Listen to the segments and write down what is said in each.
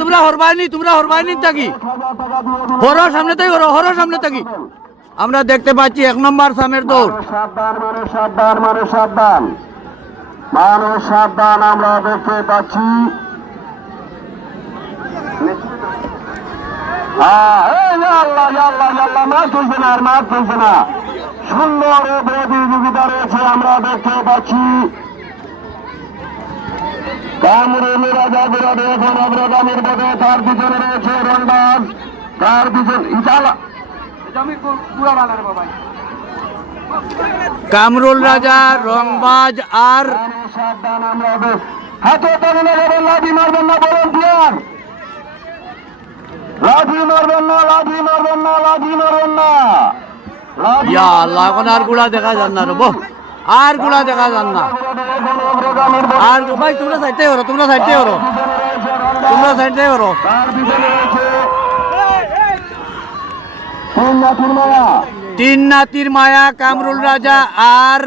তোমরা হরবাইনি থাকি হর সামনে থাকি আমরা দেখতে পাচ্ছি 1 নম্বর সামের দৌড়। সাবধান আমরা দেখতে পাচ্ছি সুন্দর প্রতিযোগিতা রয়েছে আমরা দেখতে পাচ্ছি। কামরুল রাজা বিরাট এখন অগ্রগামীর পথে, তার পিছনে রয়েছে রংবাজ, তার পিছনে কামরুল রাজা, রংবাজ আর সাবধান আমরা হাতে তালিনা যাবেন, লাঠি মারবেন না ভলেন্টিয়ার, লাঠি মারবেন না, লাঠি মারবেন না, লাঠি মারবেন না। ইয়া আল্লাহ, এখন আর গুলা দেখা যান না রে, আর গুলা দেখা যান না। আর ভাই তোমরা সাইডে করো, তোমরা সাইডে করো। তিন নাতির মায়া কামরুল রাজা আর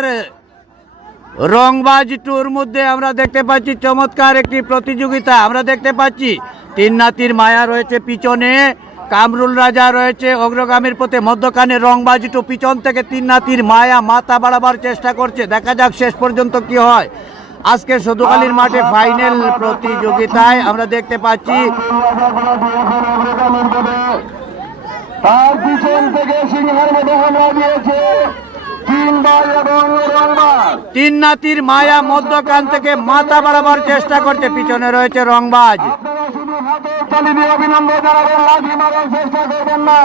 রংবাজ টুর মধ্যে আমরা দেখতে পাচ্ছি চমৎকার একটি প্রতিযোগিতা। আমরা দেখতে পাচ্ছি তিন নাতির মায়া রয়েছে পিছনে, কামরুল রাজা রয়েছে অগ্রগামীর পথে, মধ্যখানে রংবাজ টু, পিছন থেকে তিন নাতির মায়া মাথা বাড়াবার চেষ্টা করছে। দেখা যাক শেষ পর্যন্ত কি হয়। আজকে সদুখালীর মাঠে ফাইনাল প্রতিযোগিতায় আমরা দেখতে পাচ্ছি তার পিছন থেকে সিংহের মধ্যে হামলা দিয়েছে তিন নাতির মায়া, মধ্যখান থেকে মাথা বাড়াবার চেষ্টা করছে, পিছনে রয়েছে রংবাজ। অভিনন্দন জানাবেন, লাঠি মারার চেষ্টা করবেন না।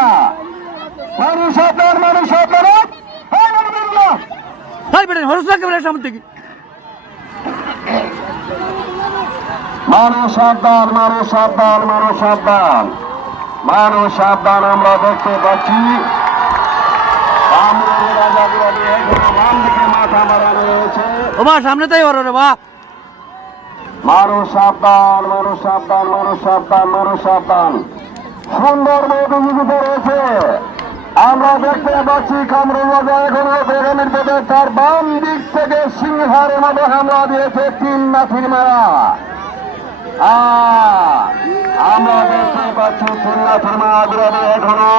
মানুষ সাবধান, মানুষ সাবধান, মানুষ সাবধান, মানুষ সাবধান, মানুষ সাবধান, মানুষ সাবধান আমরা দেখতে পাচ্ছি মাথা মারানো রয়েছে। সামনে তাই ওর রে বা, মানুষ সাবধান, মানুষ সাবধান, মানুষ সাবধান, মানুষ সাবধান। সুন্দর প্রতিযোগিতা রয়েছে আমরা দেখতে পাচ্ছি। কামরুল রাজা এখন বেগমের পথে, তার বাম দিক থেকে সিংহার মধ্যে হামলা দিয়েছে তিন নাথির মায়া। আমরা দেখতে পাচ্ছি তিন নাথির মায়া বিরাটে এখনো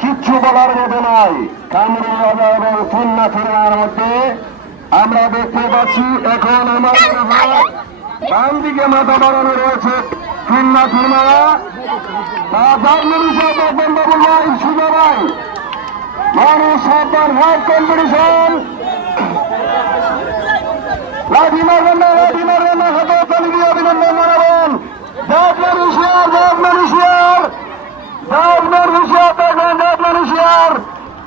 কিচ্ছু বলার মতো নাই। কামরুল রাজা এবং তিন নাথির মায়ের মধ্যে আমরা দেখতে পাচ্ছি এখন আমার বাম দিকে মাথা বাড়ানো রয়েছে তিন নাথির মায়া। মানুষ সাবধান, হাত কম্পিটিশন, লাঠি মারবেন না, লাঠি মারবেন না, হাতে তালি দিয়ে অভিনন্দন জানাবেন। জাফর হুশিয়ার, জাফর হুশিয়ার, জাফর হুশিয়ার, দেখবেন জাফর হুশিয়ার,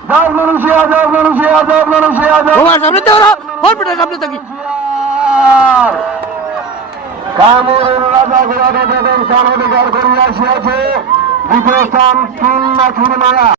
জাফর হুশিয়ার, জাফর হুশিয়ার, জাফর হুশিয়ার। কামরুল রাজা বিরাটে দেখেন কান অধিকার করিয়া আসিয়াছে। দ্বিতীয় স্থান তিন নাথির মায়া।